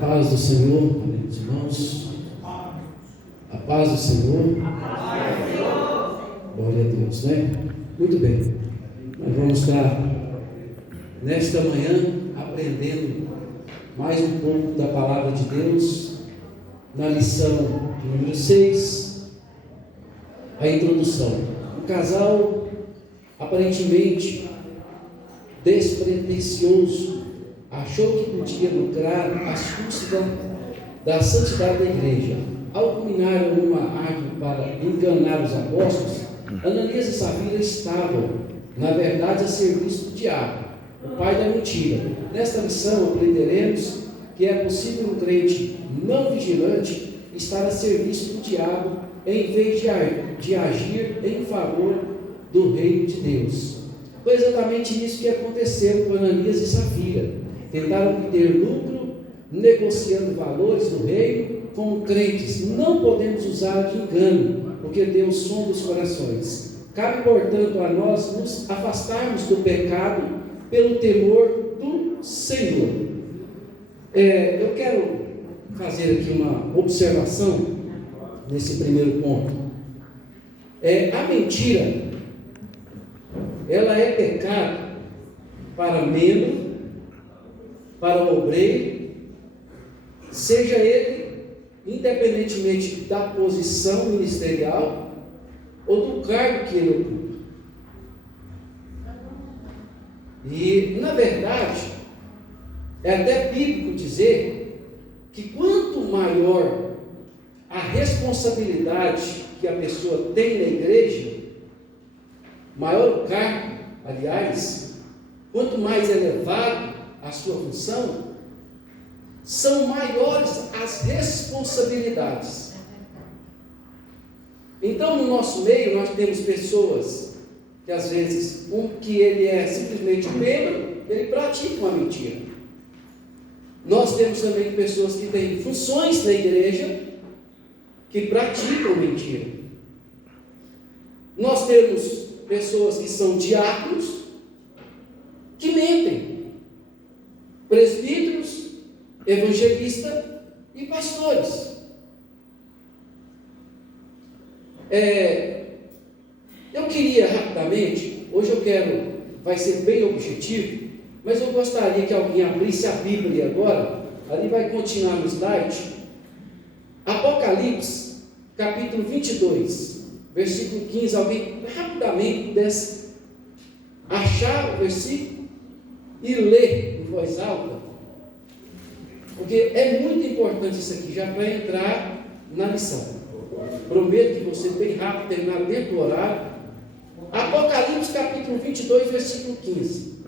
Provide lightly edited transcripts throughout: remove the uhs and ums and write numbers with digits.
paz do Senhor, meus irmãos. A paz do Senhor. Glória a Deus, né? Muito bem. Nós vamos estar nesta manhã aprendendo mais um pouco da palavra de Deus na lição número 6, a introdução. O casal aparentemente despretensioso achou que podia lucrar às custas da santidade da igreja. Ao culminar uma árvore para enganar os apóstolos, Ananias e Safira estavam, na verdade, a serviço do diabo, o pai da mentira. Nesta lição aprenderemos que é possível um crente não vigilante estar a serviço do diabo em vez de agir em favor do reino de Deus. Foi exatamente isso que aconteceu com Ananias e Safira. Tentaram obter lucro negociando valores do reino. Como crentes, não podemos usar de engano, porque Deus sonda os corações. Cabe, portanto, a nós nos afastarmos do pecado pelo temor do Senhor. Eu quero fazer aqui uma observação nesse primeiro ponto. A mentira, ela é pecado para membro, para o obreiro, seja ele independentemente da posição ministerial ou do cargo que ele ocupa. E, na verdade, é até bíblico dizer que quanto maior a responsabilidade que a pessoa tem na igreja, maior o cargo, aliás, quanto mais elevado a sua função, são maiores as responsabilidades. Então, no nosso meio, nós temos pessoas que às vezes, que ele é simplesmente um membro, ele pratica uma mentira. Nós temos também pessoas que têm funções na igreja que praticam mentira. Nós temos pessoas que são diáconos que mentem, presbíteros, evangelistas e pastores. Eu queria rapidamente, hoje vai ser bem objetivo, mas eu gostaria que alguém abrisse a Bíblia agora, ali vai continuar no slide, Apocalipse, capítulo 22, versículo 15, alguém rapidamente pudesse achar o versículo e ler em voz alta, porque é muito importante isso aqui, já para entrar na lição. Prometo que você bem rápido terminar dentro do horário. Apocalipse capítulo 22, versículo 15.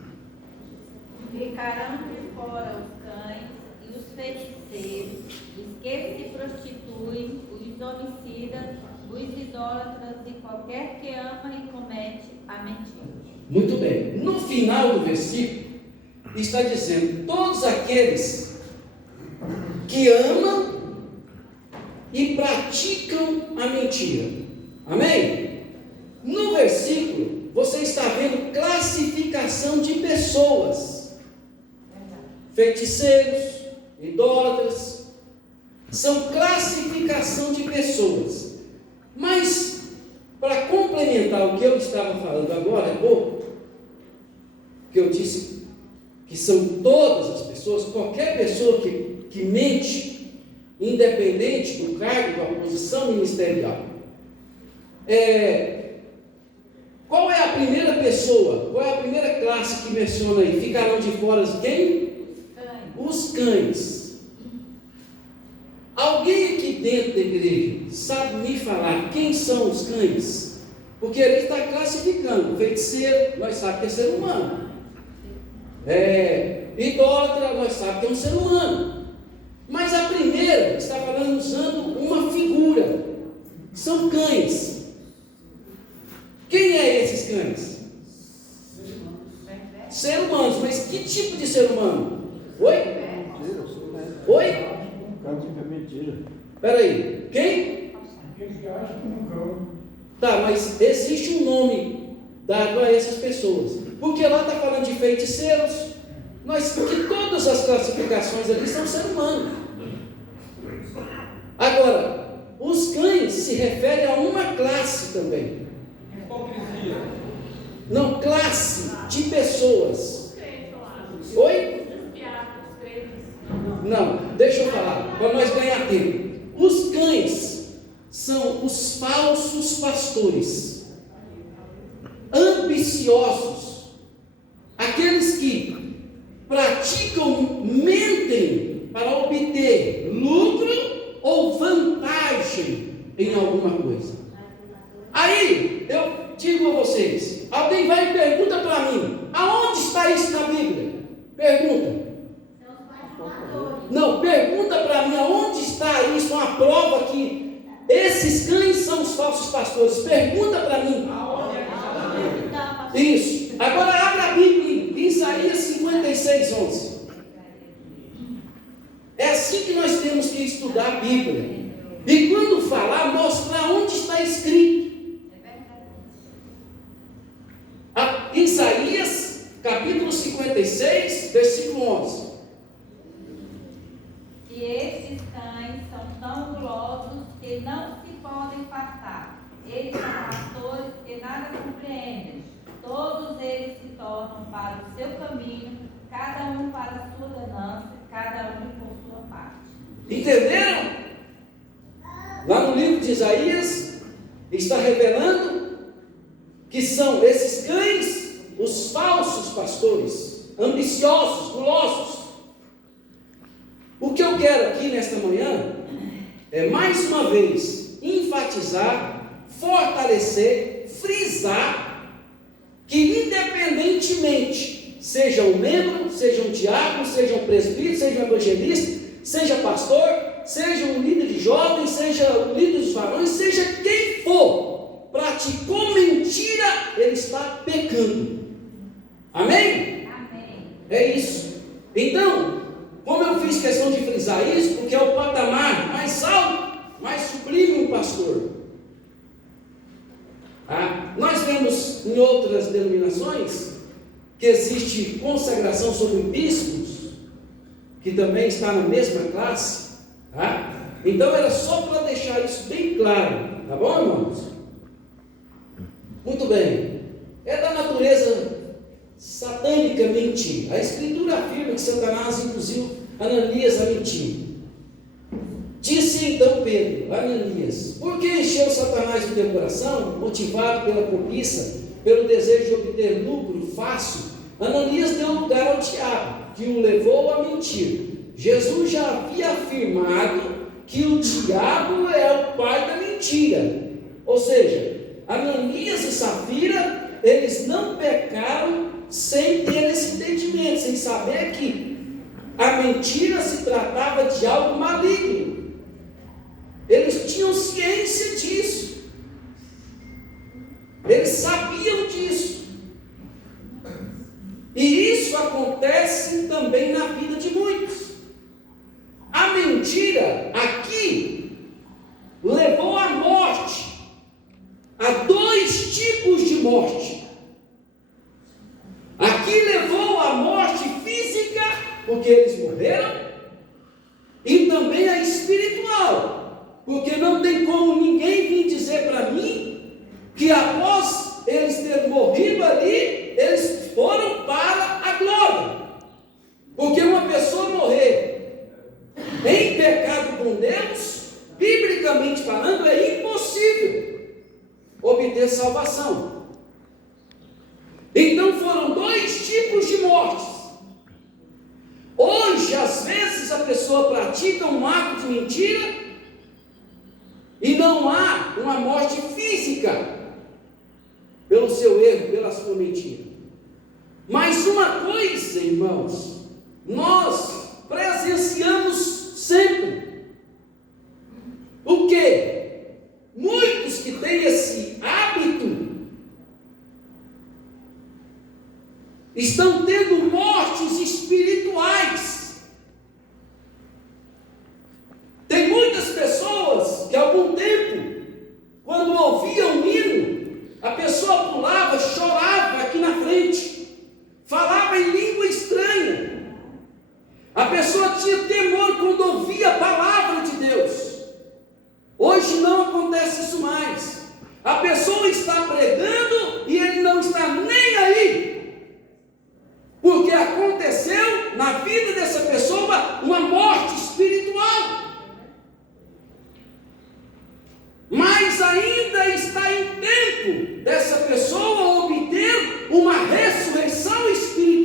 Ficarão de fora os cães e os feiticeiros, os que se prostituem, os homicidas, os idólatras e qualquer que ama e comete a mentira. Muito bem. No final do versículo está dizendo: todos aqueles que amam e praticam a mentira. Amém? No versículo, você está vendo classificação de pessoas. Feiticeiros, idólatras, são classificação de pessoas. Mas, para complementar o que eu estava falando agora há pouco, que eu disse que são todas as pessoas, qualquer pessoa que mente, independente do cargo, da posição ministerial. Qual é a primeira pessoa, qual é a primeira classe que menciona aí? Ficarão de fora quem? Os cães. Alguém aqui dentro da igreja sabe me falar quem são os cães? Porque ele está classificando. Feiticeiro, nós sabemos que é ser humano. Idólatra, nós sabemos que é um ser humano. Mas a primeira está falando usando uma figura. São cães. Quem é esses cães? Ser humanos. Mas que tipo de ser humano? Oi? Oi? Espera aí. Quem? Aquele que acha que não cão. Tá, mas existe um nome dado a essas pessoas. Porque lá está falando de feiticeiros. Que todas as classificações ali são ser humano. se refere a uma classe também. Hipocrisia. Não, classe de pessoas. Oi? Não, deixa eu falar, para nós ganhar tempo. Os cães são os falsos pastores, ambiciosos, aqueles que mentem para obter lucro ou vantagem em alguma coisa. Aí, eu digo a vocês, alguém vai e pergunta para mim, aonde está isso na Bíblia? Pergunta. Não, pergunta para mim, aonde está isso, uma prova que esses cães são os falsos pastores. Pergunta para mim. Isso. Agora abra a Bíblia em Isaías 56, 11. É assim que nós temos que estudar a Bíblia. E quando falar, mostrar onde está escrito. Isaías, capítulo 56, versículo 11. E estes cães são tão gulosos que não se podem fartar. Eles são pastores que nada compreendem. Todos eles se tornam para o seu caminho, cada um para a sua ganância, cada um por sua parte. Entenderam? Lá no livro de Isaías, está revelando que são esses cães os falsos pastores, ambiciosos, gulosos. O que eu quero aqui nesta manhã é mais uma vez enfatizar, fortalecer, frisar que independentemente seja um membro, seja um diácono, seja um presbítero, seja um evangelista, seja pastor, seja um líder de jovens, seja um líder dos varões, seja quem for, praticou mentira, ele está pecando. Amém? Amém. É isso. Então, como eu fiz questão de frisar isso, porque é o patamar mais alto, mais sublime um pastor. Nós vemos em outras denominações que existe consagração sobre bispos, que também está na mesma classe. Então era só para deixar isso bem claro, tá bom, irmãos? Muito bem. É da natureza satânica mentir. A Escritura afirma que Satanás induziu Ananias a mentir. Disse então Pedro, Ananias, por que encheu Satanás o teu coração, motivado pela cobiça, pelo desejo de obter lucro fácil? Ananias deu lugar ao diabo, que o levou a mentir. Jesus já havia afirmado que o diabo é o pai da mentira. Ou seja, Ananias e Safira, eles não pecaram sem ter esse entendimento, sem saber que a mentira se tratava de algo maligno. Eles tinham ciência disso. Eles sabiam disso. E isso acontece também na vida de muitos. A mentira aqui levou à morte, a dois tipos de morte. Aqui levou à morte física, porque eles morreram, e também a espiritual, porque não tem como ninguém vir dizer para mim que após eles terem morrido ali, eles foram para a glória. Porque uma pessoa morrer em pecado com Deus, biblicamente falando, é impossível obter salvação. Então foram dois tipos de mortes. Hoje, às vezes, a pessoa pratica um ato de mentira e não há uma morte física pelo seu erro, pela sua mentira. Mas uma coisa, irmãos, nós presenciamos sempre. O quê? Muitos que têm esse hábito estão tendo mortes espirituais. Tem muitas pessoas que há algum tempo, quando ouviam um hino, a pessoa pulava, chorava aqui na frente, falava em língua estranha. A pessoa tinha temor quando ouvia a palavra de Deus. Hoje não acontece isso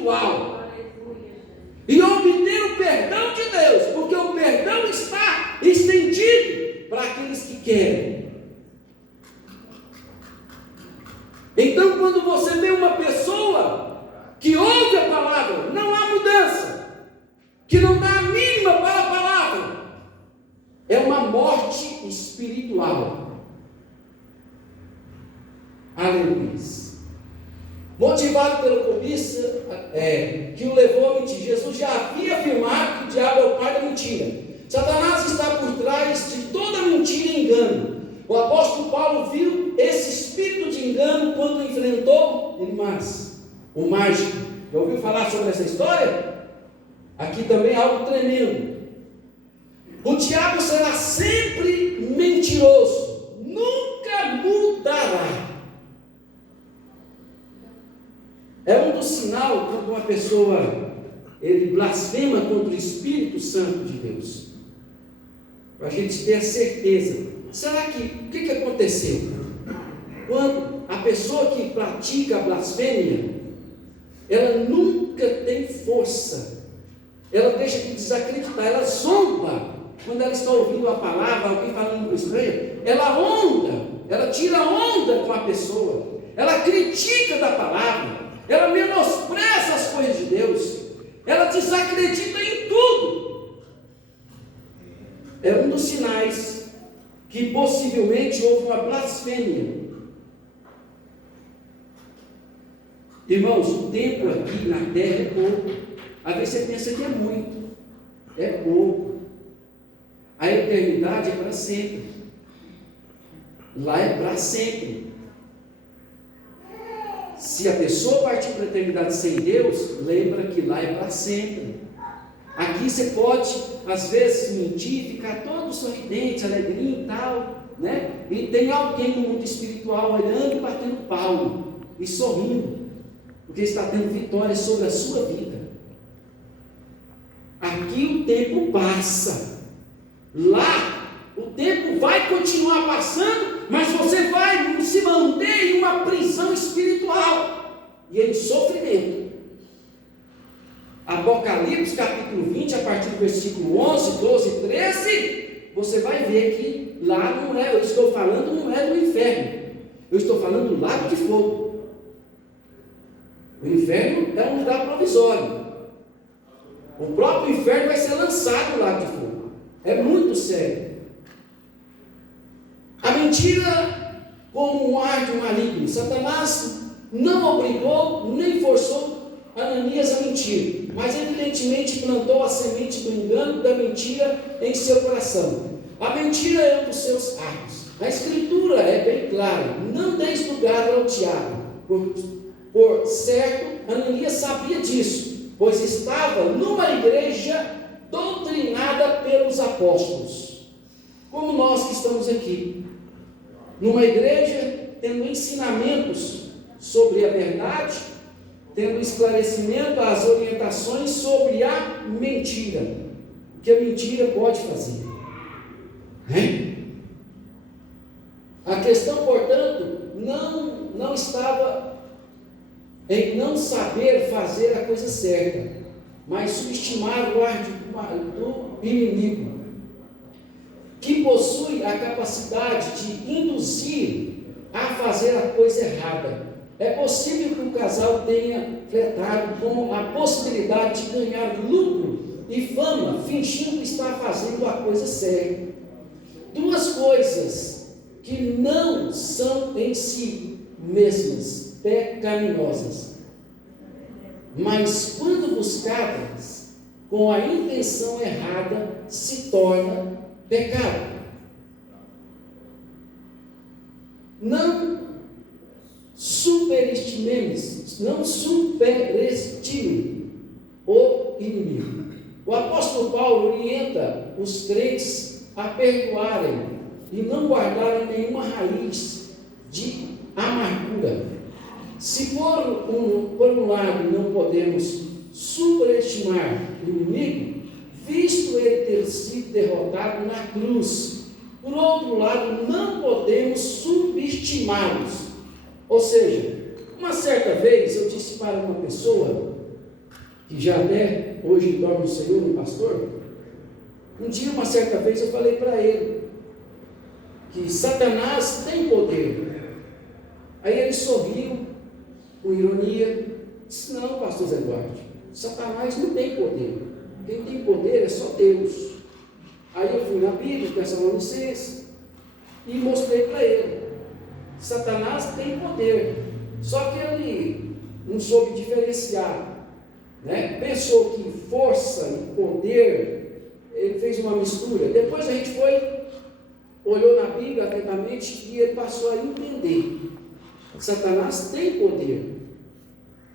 espiritual e obter o perdão de Deus, porque o perdão está estendido para aqueles que querem. Então, quando você vê uma pessoa que ouve a palavra, não há mudança, que não dá a mínima para a palavra, é uma morte espiritual. Aleluia. Motivado pela cobiça que o levou a mentir. Jesus já havia afirmado que o diabo é o pai da mentira. Satanás está por trás de toda mentira e engano. O apóstolo Paulo viu esse espírito de engano quando enfrentou Elimas, o mágico. Já ouviu falar sobre essa história? Aqui também é algo tremendo. O diabo será sempre mentiroso, nunca mudará. É um dos sinais quando uma pessoa ele blasfema contra o Espírito Santo de Deus. Para a gente ter a certeza. Será que, o que aconteceu? Quando a pessoa que pratica a blasfêmia, ela nunca tem força. Ela deixa de desacreditar, ela zomba. Quando ela está ouvindo a palavra, alguém falando com estranho, ela onda, ela tira onda com a pessoa, ela critica da palavra, ela menospreza as coisas de Deus, ela desacredita em tudo. É um dos sinais que possivelmente houve uma blasfêmia. Irmãos, o tempo aqui na terra é pouco. Às vezes você pensa que é muito, é pouco. A eternidade é para sempre. Lá é para sempre. Se a pessoa partir para a eternidade sem Deus, lembra que lá é para sempre. Aqui você pode, às vezes, mentir, ficar todo sorridente, alegrinho e tal, né? E tem alguém no mundo espiritual olhando e batendo palmo e sorrindo, porque está tendo vitória sobre a sua vida. Aqui o tempo passa. Lá, o tempo vai continuar passando, mas você vai se manter em uma prisão espiritual e em sofrimento. Apocalipse capítulo 20, a partir do versículo 11, 12, 13, você vai ver que lá não é, eu estou falando, não é do inferno, eu estou falando do lago de fogo. O inferno é um lugar provisório. O próprio inferno vai ser lançado no lago de fogo. É muito sério. A mentira como um árduo maligno. Satanás não obrigou nem forçou Ananias a mentir, mas evidentemente plantou a semente do engano, da mentira em seu coração. A mentira é um dos seus atos. A escritura é bem clara: não deis lugar ao diabo. Por certo, Ananias sabia disso, pois estava numa igreja doutrinada pelos apóstolos, como nós que estamos aqui, numa igreja tendo ensinamentos sobre a verdade, tendo esclarecimento às orientações sobre a mentira, o que a mentira pode fazer. A questão, portanto, não estava em não saber fazer a coisa certa, mas subestimar o ardor do inimigo, que possui a capacidade de induzir a fazer a coisa errada. É possível que o casal tenha flertado com a possibilidade de ganhar lucro e fama, fingindo que está fazendo a coisa certa. Duas coisas que não são em si mesmas pecaminosas, mas quando buscadas com a intenção errada, se torna pecado. Não superestime o inimigo. O apóstolo Paulo orienta os crentes a perdoarem e não guardarem nenhuma raiz de amargura. Se por um lado não podemos superestimar o inimigo, visto ele ter sido derrotado na cruz, por outro lado não podemos subestimá-los. Ou seja, uma certa vez eu disse para uma pessoa que já até hoje dorme no Senhor, um pastor, um dia, uma certa vez, eu falei para ele que Satanás tem poder. Aí ele sorriu, com ironia, disse: não, pastor Zé Duarte, Satanás não tem poder, quem tem poder é só Deus. Aí eu fui na Bíblia, Tessalonicenses, e mostrei para ele: Satanás tem poder, só que ele não soube diferenciar, né? Pensou que força e poder, ele fez uma mistura. Depois a gente olhou na Bíblia atentamente e ele passou a entender: Satanás tem poder.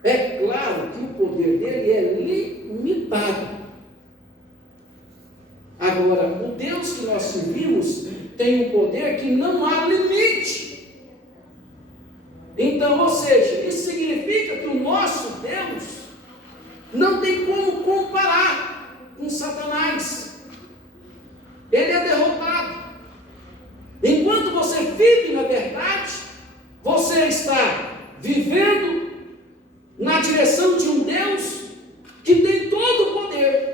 É claro que o poder dele é limitado. Agora, o Deus que nós servimos tem um poder que não há limite. Então, ou seja, isso significa que o nosso Deus não tem como comparar com Satanás. Ele é derrotado. Enquanto você vive na verdade, você está vivendo na direção de um Deus que tem todo o poder.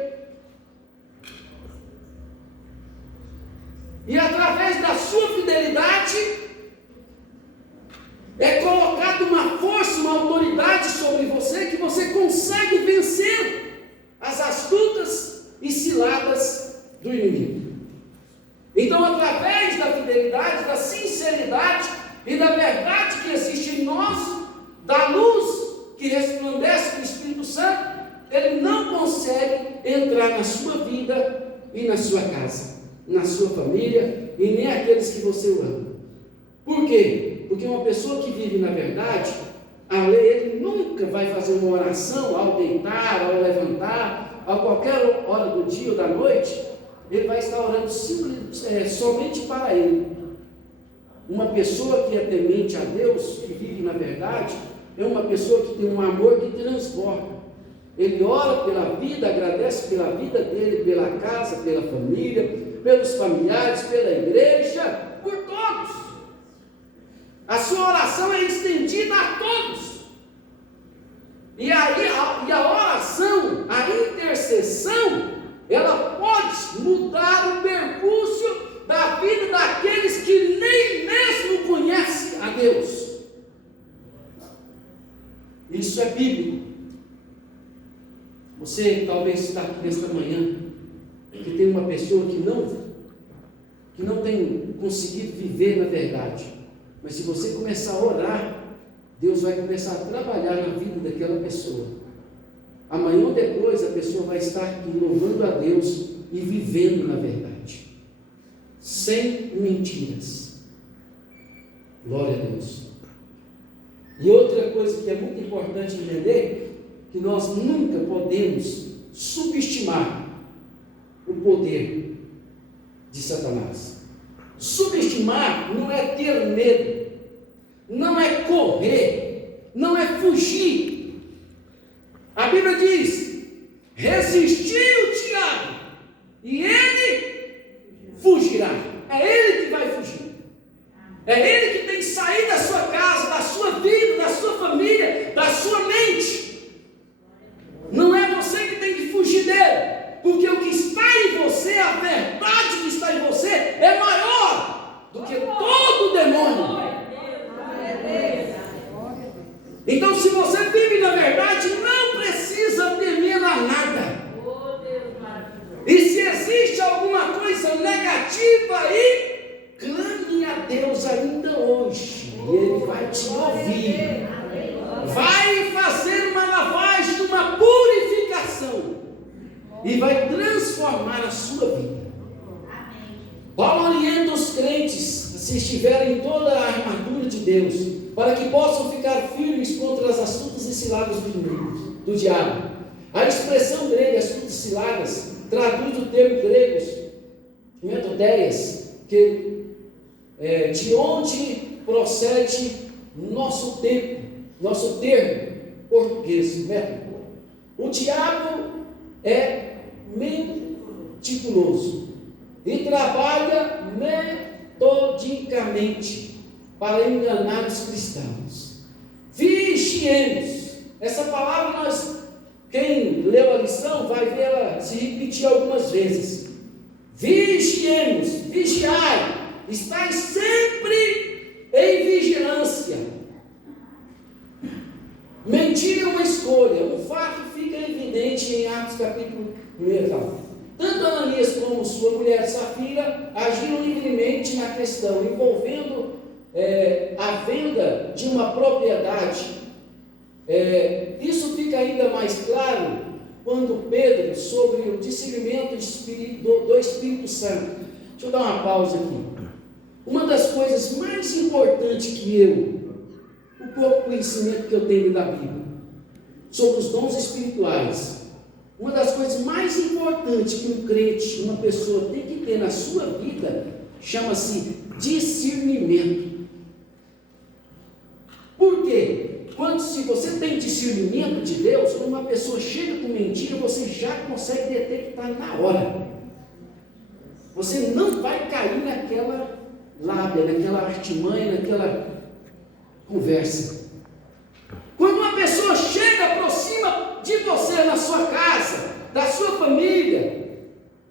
E através da sua fidelidade é colocada uma força, uma autoridade sobre você, que você consegue vencer as astutas e ciladas do inimigo. Então, através da fidelidade, da sinceridade e da verdade que existe em nós, da luz que resplandece do Espírito Santo, ele não consegue entrar na sua vida e na sua casa, na sua família e nem aqueles que você ama. Por quê? Porque uma pessoa que vive na verdade, ele nunca vai fazer uma oração ao deitar, ao levantar, a qualquer hora do dia ou da noite. Ele vai estar orando somente para ele. Uma pessoa que é temente a Deus, que vive na verdade, é uma pessoa que tem um amor que transborda. Ele ora pela vida, agradece pela vida dele, pela casa, pela família, pelos familiares, pela igreja, por todos. A sua oração é estendida a todos. E aí a oração, a intercessão, ela pode mudar o percurso da vida daqueles que nem mesmo conhecem a Deus. Isso é bíblico. Você talvez está aqui nesta manhã, que tem uma pessoa que não tem conseguido viver na verdade. Mas se você começar a orar, Deus vai começar a trabalhar na vida daquela pessoa. Amanhã ou depois a pessoa vai estar aqui louvando a Deus e vivendo na verdade, sem mentiras. Glória a Deus. E outra coisa que é muito importante entender, que nós nunca podemos subestimar o poder de Satanás. Subestimar não é ter medo, não é correr, não é fugir. A Bíblia diz: resistiu o diabo e ele fugirá. É ele que vai fugir. É ele que tem que sair da sua casa, da sua vida, da sua família, da sua mente. Não é você que tem que fugir dele, porque o que está em você, a verdade que está em você, é maior do que todo demônio. Então, se você vive na verdade, não precisa temer a nada. E se existe alguma coisa negativa aí, clame a Deus ainda hoje, e Ele vai te ouvir. Vai fazer uma lavagem, uma purificação, e vai transformar a sua vida. Paulo orienta os crentes, se estiverem em toda a armadura de Deus, para que possam ficar firmes contra as astutas e ciladas do diabo. A expressão grega astutas e ciladas traduz o termo grego metodeias, que de onde procede nosso termo português, método. O diabo é meticuloso e trabalha metodicamente para enganar os cristãos. Vigiemos. Essa palavra nós Quem leu a lição vai ver ela se repetir algumas vezes. Vigiemos, vigiai, estai sempre em vigilância. Mentira é uma escolha. Um fato fica evidente em Atos capítulo 1. Tanto Ananias como sua mulher Safira agiram livremente na questão, envolvendo a venda de uma propriedade. Isso fica ainda mais claro quando Pedro, sobre o discernimento do Espírito Santo. Deixa eu dar uma pausa aqui. Uma das coisas mais importantes que o pouco conhecimento que eu tenho da Bíblia, sobre os dons espirituais, uma das coisas mais importantes que um crente, uma pessoa tem que ter na sua vida, chama-se discernimento. Por quê? Se você tem discernimento de Deus, quando uma pessoa chega com mentira, você já consegue detectar na hora. Você não vai cair naquela lábia, naquela artimanha, naquela conversa. Quando uma pessoa chega, aproxima de você na sua casa, da sua família,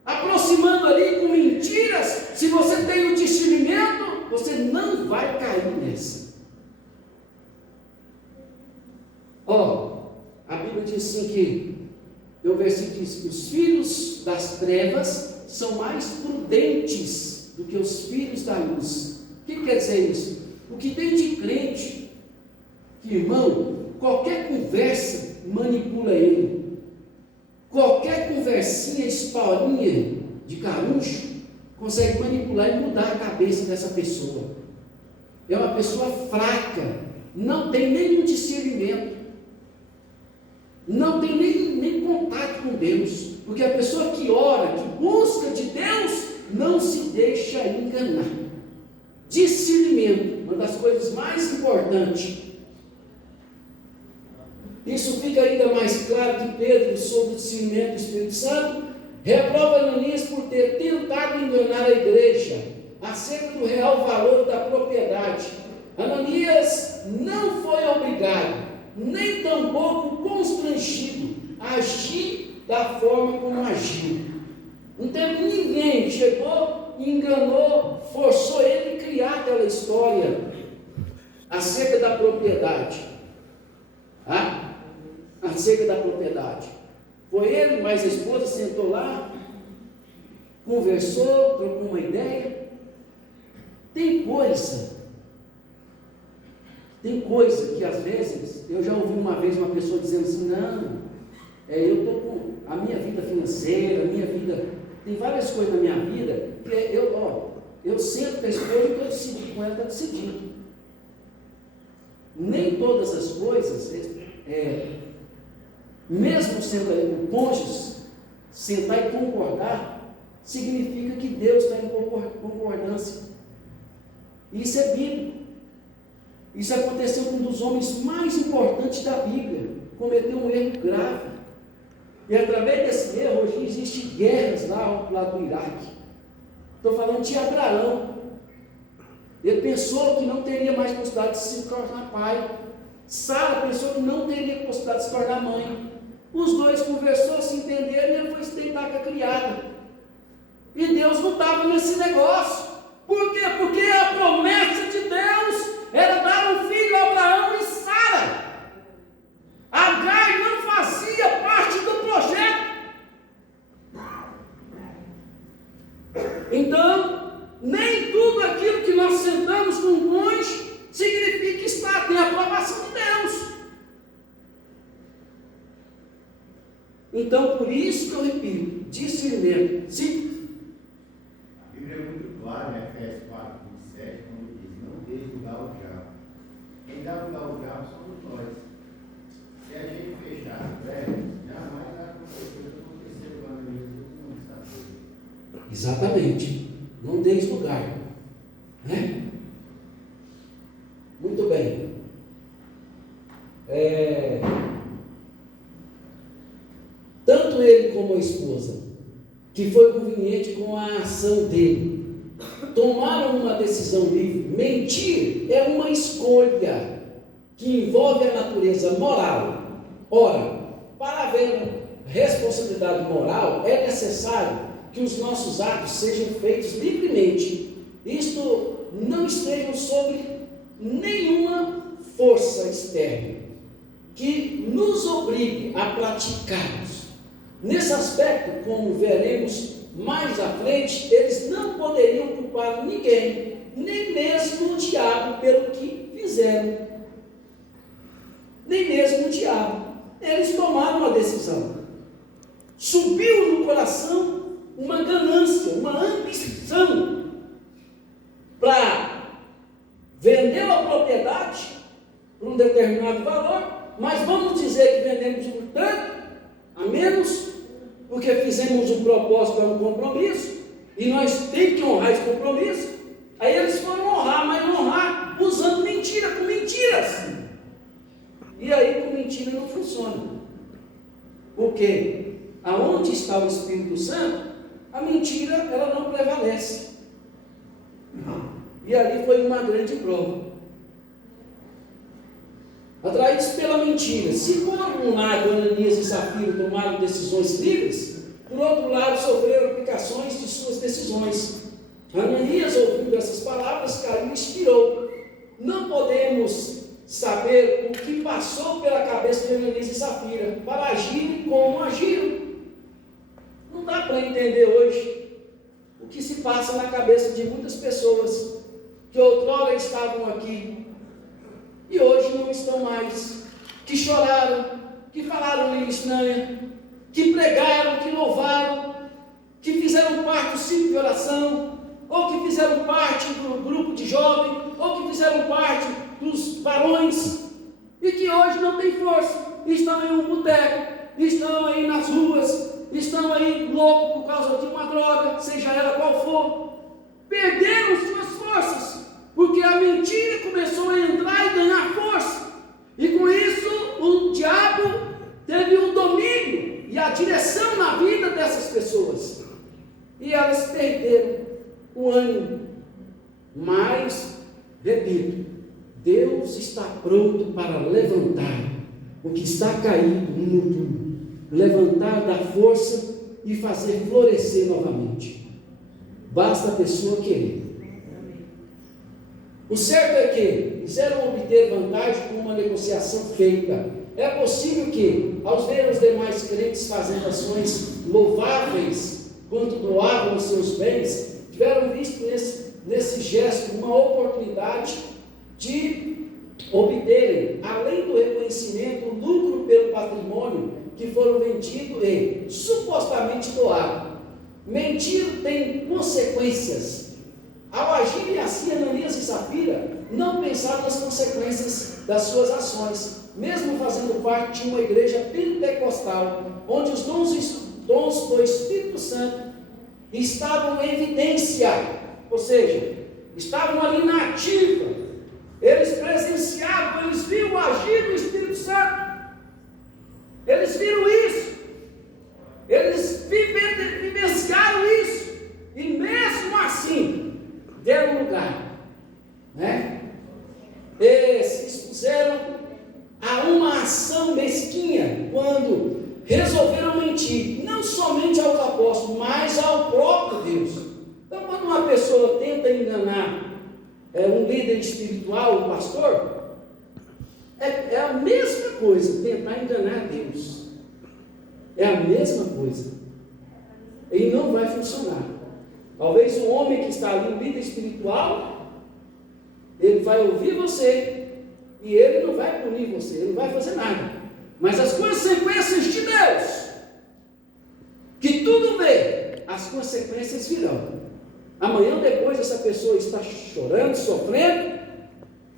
aproximando ali com mentiras, se você tem o discernimento, você não vai cair nessa. A Bíblia diz assim que, no versículo diz que os filhos das trevas são mais prudentes do que os filhos da luz. O que quer dizer isso? O que tem de crente, que irmão, qualquer conversa manipula ele, qualquer conversinha, espaulinha de caruncho, consegue manipular e mudar a cabeça dessa pessoa. É uma pessoa fraca, não tem nenhum discernimento, não tem nem contato com Deus, porque a pessoa que ora, que busca de Deus, não se deixa enganar. Discernimento, uma das coisas mais importantes. Isso fica ainda mais claro que Pedro, sobre o discernimento do Espírito Santo, reprova Ananias por ter tentado enganar a igreja acerca do real valor da propriedade. Ananias não foi obrigado, nem tampouco constrangido a agir da forma como agiu. Não teve ninguém que chegou e enganou, forçou ele a criar aquela história acerca da propriedade. Acerca da propriedade. Foi ele, mas a esposa sentou lá, conversou, trocou uma ideia. Tem coisa que às vezes, eu já ouvi uma vez uma pessoa dizendo assim, não, eu estou com a minha vida financeira, tem várias coisas na minha vida, que eu sento com a esposa e estou decidindo, com ela está decidindo. Nem todas as coisas, mesmo sendo o cônjuge, sentar e concordar, significa que Deus está em concordância. Isso é bíblico. Isso aconteceu com um dos homens mais importantes da Bíblia, cometeu um erro grave. E através desse erro, hoje existem guerras lá ao lado do Iraque. Estou falando de Abraão. Ele pensou que não teria mais possibilidade de se tornar pai. Sara pensou que não teria possibilidade de se tornar mãe. Os dois conversaram, se entenderam, e ele foi se deitar com a criada. E Deus não estava nesse negócio. Por quê? Porque a promessa de Deus era dar um filho a Abraão e Sara. Agar não fazia parte do projeto. Então, nem tudo aquilo que nós sentamos com o cônjuge significa estar tem a aprovação de Deus. Então, por isso que eu repito, discernimento. Sim. A Bíblia é muito clara, né? Efésios 4, 27, quando diz, não deixe lugar ao diabo. Quem dá lugar ao diabo somos nós. Se a gente fechar as brechas, jamais vai acontecer com a igreja, não sabe. Exatamente. Não deis lugar. Né? Muito bem. Tanto ele como a esposa, que foi conveniente com a ação dele, tomaram uma decisão livre. Mentir é uma escolha que envolve a natureza moral. Ora, para haver responsabilidade moral, é necessário que os nossos atos sejam feitos livremente. Isto não estejam sob nenhuma força externa que nos obrigue a praticarmos. Nesse aspecto, como veremos mais à frente, eles não poderiam culpar ninguém, nem mesmo o diabo, pelo que fizeram. Nem mesmo o diabo. Eles tomaram uma decisão. Subiu no coração uma ganância, uma ambição para vender a propriedade por um determinado valor, mas vamos dizer que vendemos por tanto, a menos, porque fizemos um propósito, um compromisso, e nós temos que honrar esse compromisso. Aí eles foram honrar, mas honrar usando mentira, com mentiras. E aí com mentira não funciona. Porque aonde está o Espírito Santo, a mentira ela não prevalece. E ali foi uma grande prova. Atraídos pela mentira, se por um lado Ananias e Safira tomaram decisões livres, por outro lado sofreram aplicações de suas decisões. Ananias, ouvindo essas palavras, caiu e expirou. Não podemos saber o que passou pela cabeça de Ananias e Safira para agirem como agiram. Não dá para entender hoje o que se passa na cabeça de muitas pessoas que outrora estavam aqui e hoje não estão mais, que choraram, que falaram língua estranha, que pregaram, que louvaram, que fizeram parte do ciclo de oração, ou que fizeram parte do grupo de jovens, ou que fizeram parte dos varões, e que hoje não tem força, estão em um boteco, estão aí nas ruas, estão aí loucos por causa de uma droga, seja ela qual for, perderam suas forças, porque a mentira começou a entrar e ganhar força, e com isso o diabo teve o domínio e a direção na vida dessas pessoas, e elas perderam o ânimo. Mas, repito, Deus está pronto para levantar o que está caído no túmulo, levantar da força e fazer florescer novamente. Basta a pessoa querer. O certo é que quiseram obter vantagem com uma negociação feita. É possível que, ao ver os demais crentes fazendo ações louváveis, quando doavam os seus bens, tiveram visto nesse gesto uma oportunidade de obterem, além do reconhecimento, o lucro pelo patrimônio que foram vendido e supostamente doado. Mentir tem consequências. Ao agirem assim, Ananias e Safira não pensaram nas consequências das suas ações, mesmo fazendo parte de uma igreja pentecostal, onde os dons do Espírito Santo estavam em evidência, ou seja, estavam ali na ativa. Eles presenciavam, eles viram o agir do Espírito Santo, eles viram isso, eles vivenciaram isso, e mesmo assim deram lugar, né? E se expuseram a uma ação mesquinha quando resolveram mentir, não somente aos apóstolos, mas ao próprio Deus. Então, quando uma pessoa tenta enganar um líder espiritual, um pastor, é a mesma coisa, tentar enganar Deus. É a mesma coisa. E não vai funcionar. Talvez o homem que está ali, o líder espiritual, ele vai ouvir você, e ele não vai punir você, ele não vai fazer nada. Mas as consequências de Deus, que tudo vê, as consequências virão. Amanhã ou depois essa pessoa está chorando, sofrendo,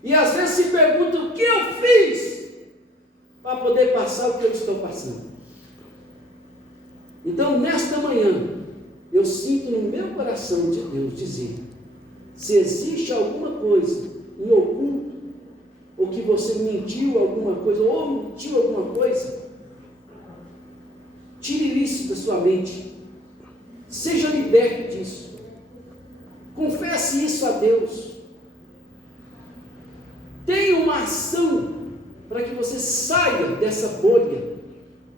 e às vezes se pergunta o que eu fiz para poder passar o que eu estou passando. Então, nesta manhã, eu sinto no meu coração de Deus dizer: se existe alguma coisa em oculto, ou que você mentiu alguma coisa, ou mentiu alguma coisa, tire isso da sua mente, seja liberto disso, confesse isso a Deus, tenha uma ação para que você saia dessa bolha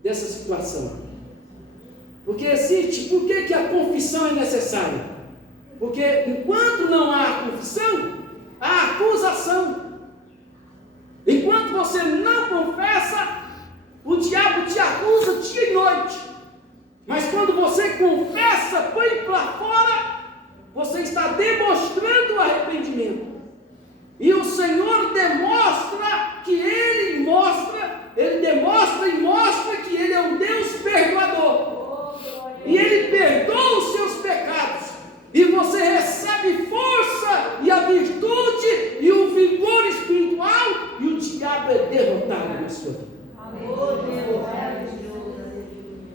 dessa situação. Porque existe, por que a confissão é necessária? Porque enquanto não há confissão, há acusação. Enquanto você não confessa, o diabo te acusa dia e noite. Mas quando você confessa, põe para fora, você está demonstrando arrependimento. E o Senhor demonstra e mostra que Ele é um Deus perdoador. E Ele perdoa os seus pecados. E você recebe força e a virtude e o vigor espiritual, e o diabo é derrotado na sua vida.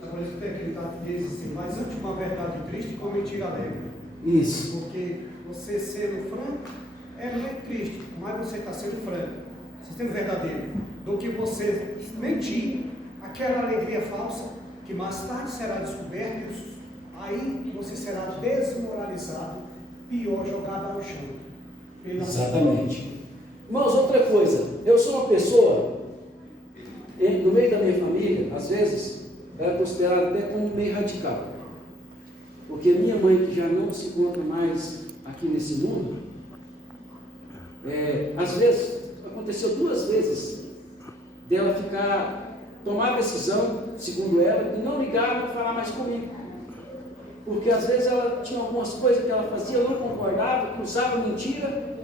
Por isso tem aquele ditado que diz assim: mas antes uma verdade triste com mentira alegre. Isso. Porque você sendo franco é mais triste, mas você está sendo franco, você sendo verdadeiro, do que você mentir, aquela alegria falsa, que mais tarde será descoberta, aí você será desmoralizado, pior, jogado ao chão. Exatamente. Irmãos, outra coisa, eu sou uma pessoa, no meio da minha família, às vezes, era considerada até como meio radical. Porque minha mãe, que já não se encontra mais aqui nesse mundo, às vezes, aconteceu 2 vezes, dela tomar a decisão, segundo ela, de não ligar para falar mais comigo. Porque às vezes ela tinha algumas coisas que ela fazia, eu não concordava, cruzava mentira.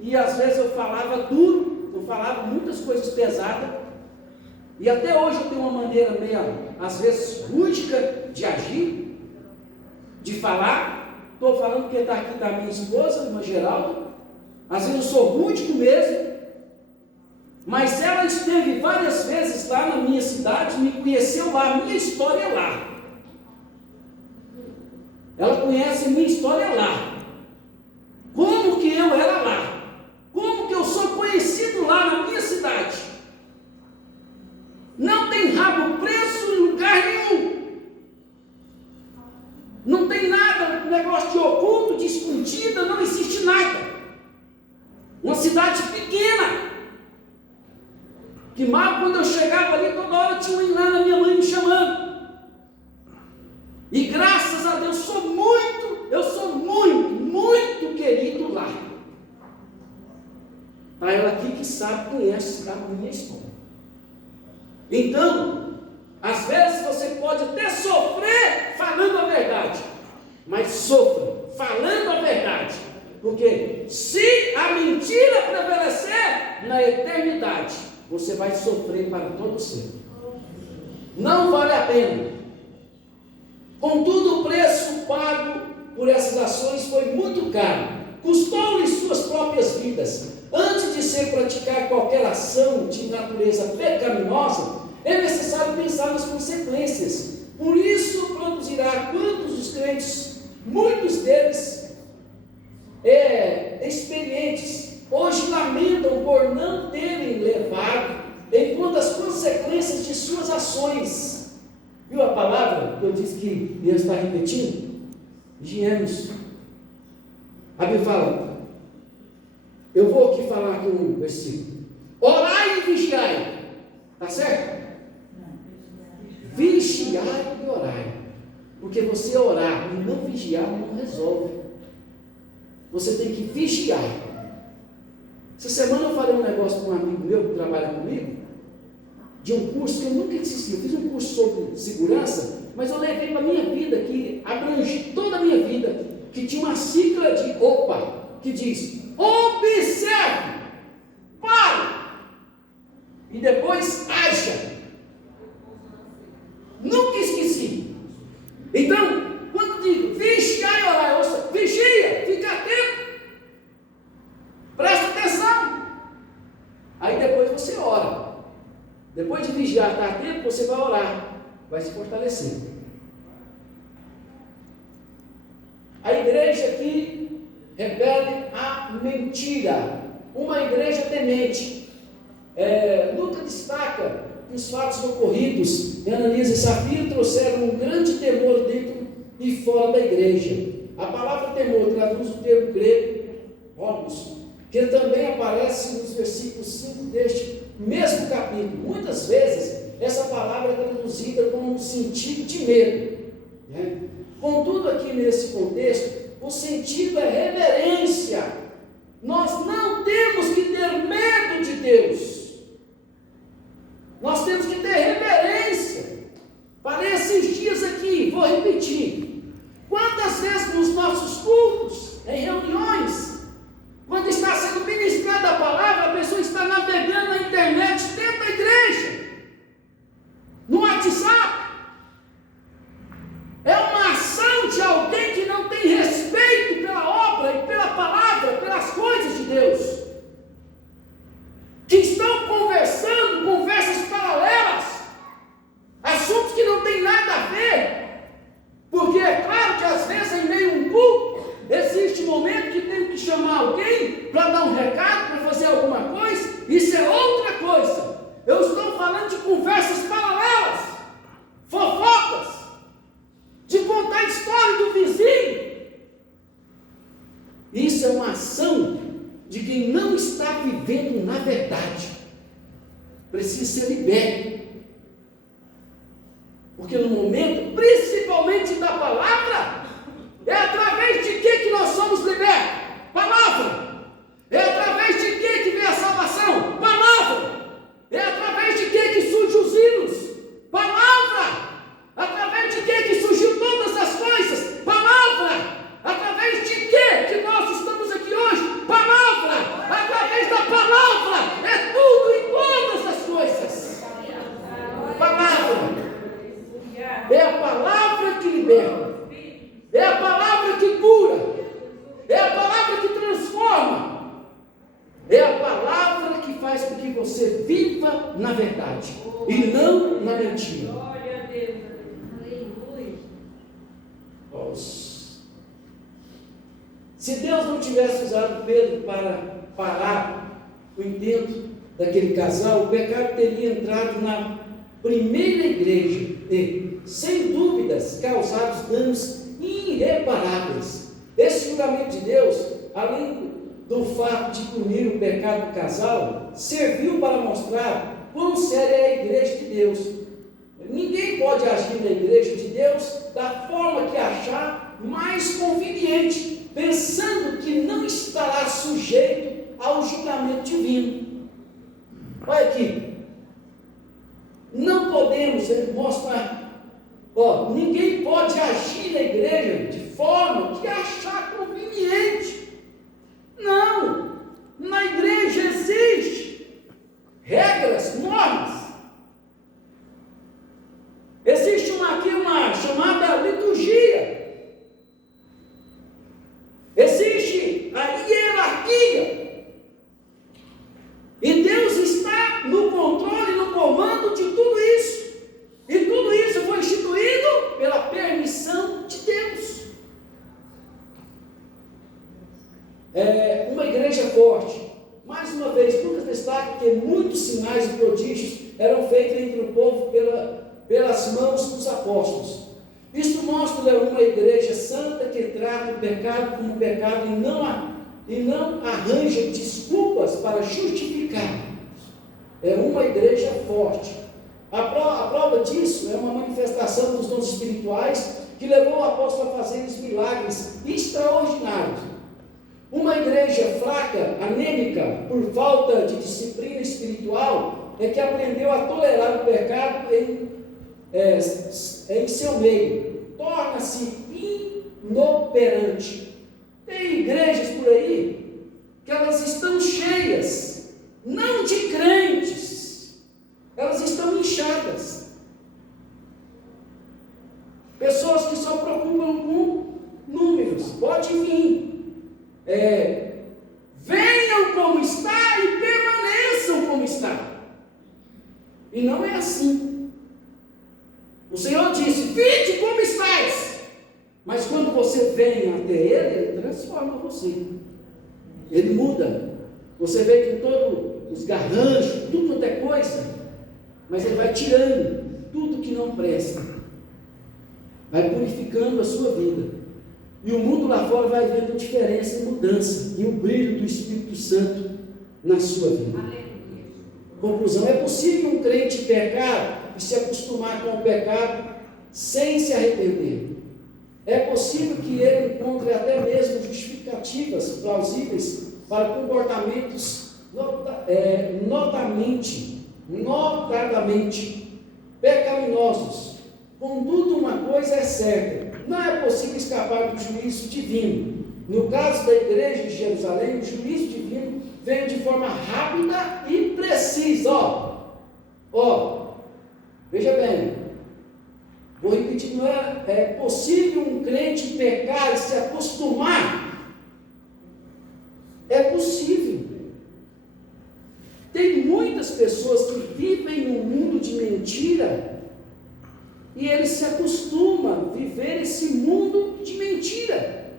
E às vezes eu falava duro, eu falava muitas coisas pesadas. E até hoje eu tenho uma maneira meio, às vezes, rústica de agir, de falar. Estou falando porque está aqui da minha esposa, irmã Geralda. Às vezes eu sou rústico mesmo. Mas ela esteve várias vezes lá na minha cidade, me conheceu lá, a minha história é lá. Ela conhece minha história lá. Como que eu era lá? Como que eu sou conhecido lá na minha cidade? Não tem rabo preso em lugar nenhum. Não tem nada, negócio de oculto, de escondida, não existe nada. Uma cidade pequena. Que mal quando eu chegava ali, toda hora tinha um lá na minha mãe me chamando. E graças a Deus, eu sou muito querido lá. Está ela aqui que sabe, conhece a minha história. Então, às vezes você pode até sofrer falando a verdade, mas sofra falando a verdade, porque se a mentira prevalecer na eternidade, você vai sofrer para todo sempre. Não vale a pena. Contudo, o preço pago por essas ações foi muito caro, custou-lhes suas próprias vidas. Antes de se praticar qualquer ação de natureza pecaminosa, é necessário pensar nas consequências. Por isso produzirá quantos os crentes, muitos deles experientes, hoje lamentam por não terem levado em conta as consequências de suas ações. Viu a palavra que eu disse que Deus está repetindo? Vigiemos. A Bíblia fala, eu vou aqui falar aqui um versículo: orai e vigiai. Está certo? Vigiai e orai. Porque você orar e não vigiar não resolve. Você tem que vigiar. Essa semana eu falei um negócio com um amigo meu que trabalha comigo, de um curso que eu nunca assisti. Eu fiz um curso sobre segurança, mas eu levei para a minha vida, que abrange toda a minha vida, que tinha uma sigla de OPA, que diz: observe, pare, e depois haja. Nunca esqueci. Então, quando digo vigiar e orar, ouça, vigia, fica atento, presta atenção. Aí depois você ora. Depois de vigiar, estar atento, você vai orar, vai se fortalecer. A igreja aqui repele a mentira, uma igreja temente. Nunca destaca que os fatos ocorridos em Ananias e Safira trouxeram um grande temor dentro e fora da igreja. A palavra temor traduz o termo grego óbus, que também aparece nos versículos 5 deste mesmo capítulo. Muitas vezes essa palavra é traduzida com um sentido de medo, né? Contudo, aqui nesse contexto, o sentido é reverência. Nós não temos que ter medo de Deus, nós temos que ter reverência. Falei esses dias aqui, vou repetir: quantas vezes nos nossos cultos, em reuniões, quando está sendo ministrada a palavra, a pessoa está navegando na internet dentro da igreja, no WhatsApp? É uma ação de alguém que não tem respeito pela obra e pela palavra, pelas coisas de Deus, que estão conversando conversas paralelas, assuntos que não tem nada a ver, porque é claro que às vezes em meio a um culto, existe um momento que tem que chamar alguém para dar um recado, para fazer alguma coisa. Isso é outra coisa. Eu estou falando de conversas paralelas, fofocas, de contar a história do vizinho. Isso é uma ação de quem não está vivendo na verdade, precisa ser liberto, porque no momento, principalmente da palavra, é através de que nós somos libertos? Palavra. É através de que vem a salvação? Palavra. É através de que surgem os hinos? Palavra. Através de que surgiu todas as coisas? Palavra. Através de que nós estamos aqui hoje? Palavra. Através da palavra é tudo e todas as coisas. Palavra. É a palavra que liberta. É a palavra que cura, é a palavra que transforma, é a palavra que faz com que você viva na verdade e não na mentira. Glória a Deus, aleluia. Se Deus não tivesse usado Pedro para parar o intento daquele casal, o pecado teria entrado na primeira igreja e, sem dúvidas, causado danos irreparáveis. Esse julgamento de Deus, além do fato de punir o pecado do casal, serviu para mostrar quão séria é a igreja de Deus. Ninguém pode agir na igreja de Deus da forma que achar mais conveniente, pensando que não estará sujeito ao julgamento divino. Olha aqui, não podemos mostrar. Ninguém pode agir na igreja de forma que achar conveniente. Não, na igreja existem regras, normas. Existe aqui uma chamada liturgia. Existe a hierarquia. E Deus está no controle, no comando de tudo isso. E tudo isso foi instituído pela permissão de Deus. Uma igreja forte. Mais uma vez, Lucas destaca que muitos sinais e prodígios eram feitos entre o povo pelas mãos dos apóstolos. Isto mostra uma igreja santa que trata o pecado como pecado e não arranja desculpas para justificar. É uma igreja forte. A prova disso é uma manifestação dos dons espirituais que levou o apóstolo a fazer os milagres extraordinários. Uma igreja fraca, anêmica, por falta de disciplina espiritual, é que aprendeu a tolerar o pecado em seu meio, torna-se inoperante. Tem igrejas por aí que elas estão cheias, não de crentes, elas estão inchadas. Pessoas que só preocupam com números. Pode vir. Venham como está e permaneçam como está. E não é assim. O Senhor disse: vinde como estáis. Mas quando você vem até Ele transforma você. Ele muda. Você vê que todos os garranchos, tudo quanto é coisa, mas Ele vai tirando tudo que não presta, vai purificando a sua vida. E o mundo lá fora vai vendo diferença e mudança, e o brilho do Espírito Santo na sua vida. Conclusão: é possível um crente pecar e se acostumar com o pecado sem se arrepender. É possível que ele encontre até mesmo justificativas plausíveis para comportamentos notadamente pecaminosos. Contudo, uma coisa é certa: não é possível escapar do juízo divino. No caso da igreja de Jerusalém, o juízo divino veio de forma rápida e precisa. Veja bem, vou repetir: não é possível um crente pecar e se acostumar. É possível. Tem muitas pessoas que vivem num mundo de mentira e eles se acostumam a viver esse mundo de mentira,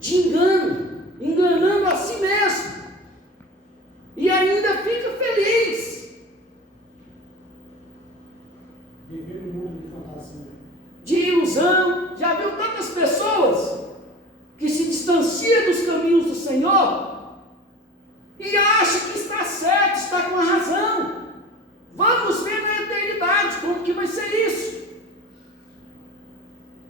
de engano, enganando a si mesmo, e ainda fica feliz. Viver no mundo de fantasia, De ilusão. Já viu tantas pessoas que se distanciam dos caminhos do Senhor e acha que está certo, está com a razão. Vamos ver na eternidade como que vai ser isso.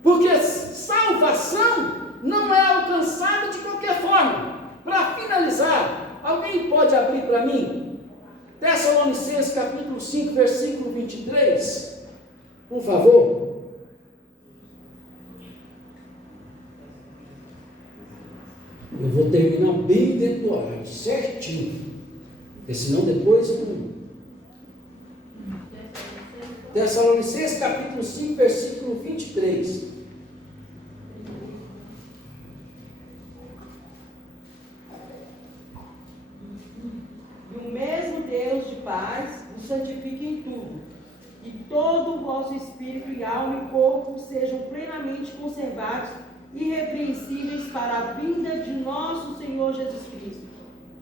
Porque salvação não é alcançada de qualquer forma. Para finalizar, alguém pode abrir para mim Tessalonicenses capítulo 5, versículo 23, por favor. Eu vou terminar bem dentro do horário, certinho, porque senão depois eu não. Tessalonicenses capítulo 5, versículo 23. E o mesmo Deus de paz vos santifique em tudo, e todo o vosso espírito e alma e corpo sejam plenamente conservados, irrepreensíveis para a vinda de nosso Senhor Jesus Cristo.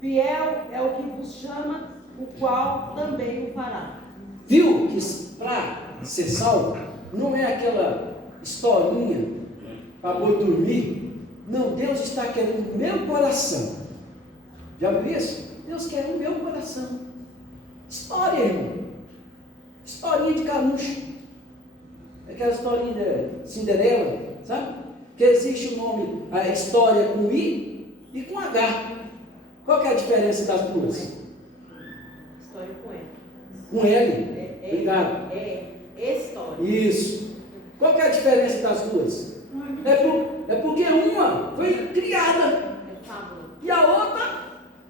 Fiel é o que vos chama, o qual também o fará. Viu que para ser salvo não é aquela historinha para boi dormir. Não, Deus está querendo o meu coração. Já viu isso? Deus quer o meu coração. História, irmão. Historinha de Carucho. Aquela historinha de Cinderela, sabe? Que existe o nome, a história com I e com H. Qual que é a diferença das duas? História com L. Com L. Obrigado. História. Isso. Qual que é a diferença das duas? É porque uma foi criada É fábula. e a outra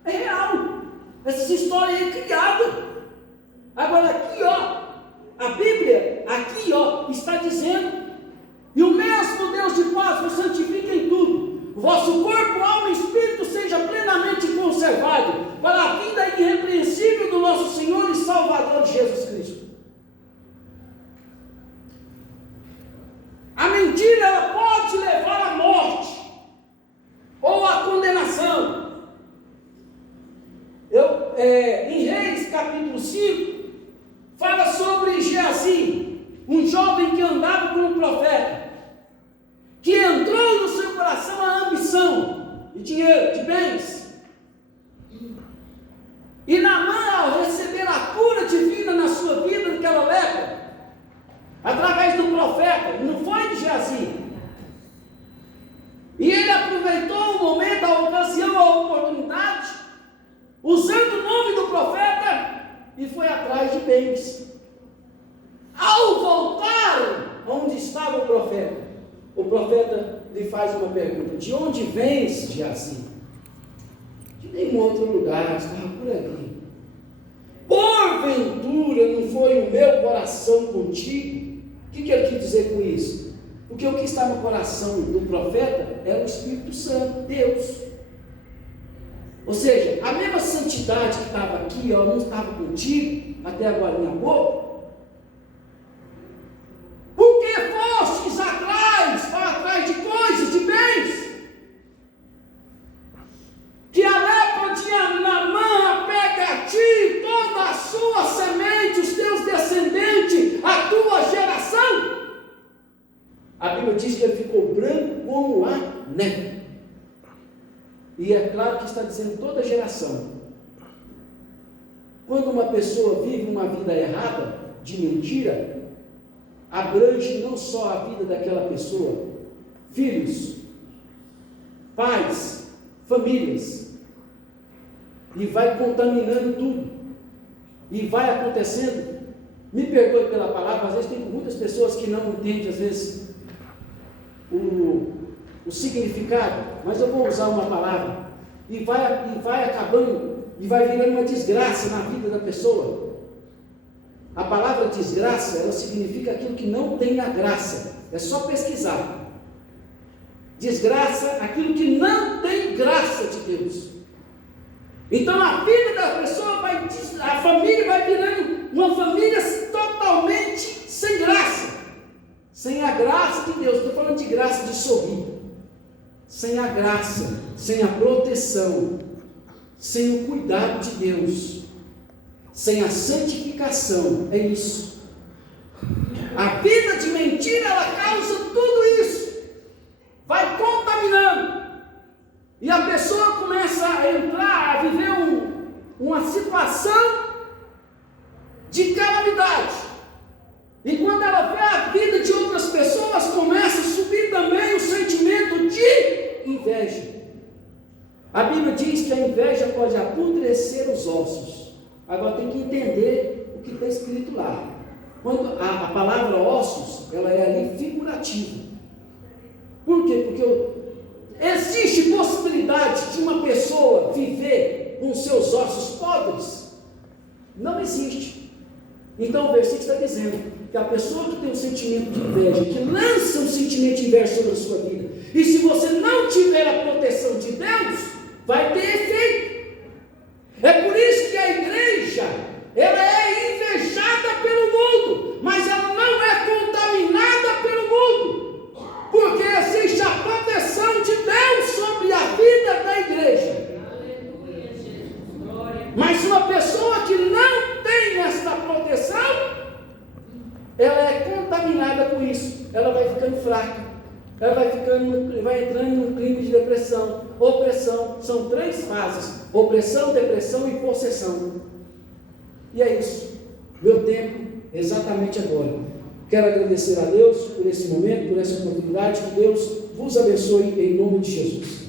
é real. Essa história é criada. Agora aqui, a Bíblia, aqui, está dizendo: e o mesmo Deus de paz vos santifica em tudo, o vosso corpo, alma e espírito seja plenamente conservado para a vida irrepreensível do nosso Senhor e Salvador Jesus Cristo. A mentira, ela pode levar à morte ou à condenação. Em Reis capítulo 5 fala sobre Geazi, um jovem que andava com um profeta, que entrou no seu coração a ambição de dinheiro, de bens. E Naamã, ao receber a cura divina na sua vida, naquela lepra, através do profeta, não foi de Geazi, e ele aproveitou o momento, a ocasião, a oportunidade, usando o nome do profeta, e foi atrás de bens. Ao voltar onde estava o profeta lhe faz uma pergunta: de onde vens, Geazi? De nenhum outro lugar, estava por ali. Porventura não foi o meu coração contigo? O que ele quis dizer com isso? Porque o que está no coração do profeta é o Espírito Santo, Deus. Ou seja, a mesma santidade que estava aqui, não estava contigo até agora há pouco. Porque fostes atrás de coisas, de bens, que a lepra de Naamã pega a ti, toda a sua semente, os teus descendentes, a tua geração. A Bíblia diz que ele ficou branco como a neve. E é claro que está dizendo toda geração. Quando uma pessoa vive uma vida errada, de mentira abrange não só a vida daquela pessoa, filhos, pais, famílias, e vai contaminando tudo, e vai acontecendo. Me perdoe pela palavra, às vezes tem muitas pessoas que não entendem, às vezes, o significado, mas eu vou usar uma palavra, e vai acabando, e vai virando uma desgraça na vida da pessoa. A palavra desgraça, ela significa aquilo que não tem a graça, é só pesquisar. Desgraça, aquilo que não tem graça de Deus. Então a vida da pessoa a família vai virando uma família totalmente sem graça, sem a graça de Deus. Estou falando de graça de sorrir, sem a graça, sem a proteção, sem o cuidado de Deus, sem a santificação. É isso. A vida de mentira, ela causa tudo isso, vai contaminando, e a pessoa começa a entrar, a viver uma situação de calamidade, e quando ela vê a vida de outras pessoas, começa a subir também o sentimento de inveja. A Bíblia diz que a inveja pode apodrecer os ossos. Agora tem que entender o que está escrito lá. Quando a palavra ossos, ela é ali figurativa. Por quê? Porque existe possibilidade de uma pessoa viver com seus ossos podres? Não existe. Então o versículo está dizendo que a pessoa que tem um sentimento de inveja, que lança um sentimento de inveja sobre a sua vida, e se você não tiver a proteção de Deus, vai ter efeito. É por isso que a igreja, ela é invejada pelo mundo, mas ela não é contaminada pelo mundo, porque existe a proteção de Deus sobre a vida da igreja. Aleluia, Jesus, glória. Mas uma pessoa que não tem esta proteção, ela é contaminada com isso, ela vai ficando fraca, ela vai entrando num clima de depressão, opressão. São 3 fases: opressão, depressão e possessão. E é isso. Meu tempo exatamente agora. Quero agradecer a Deus por esse momento, por essa oportunidade. Que Deus vos abençoe em nome de Jesus.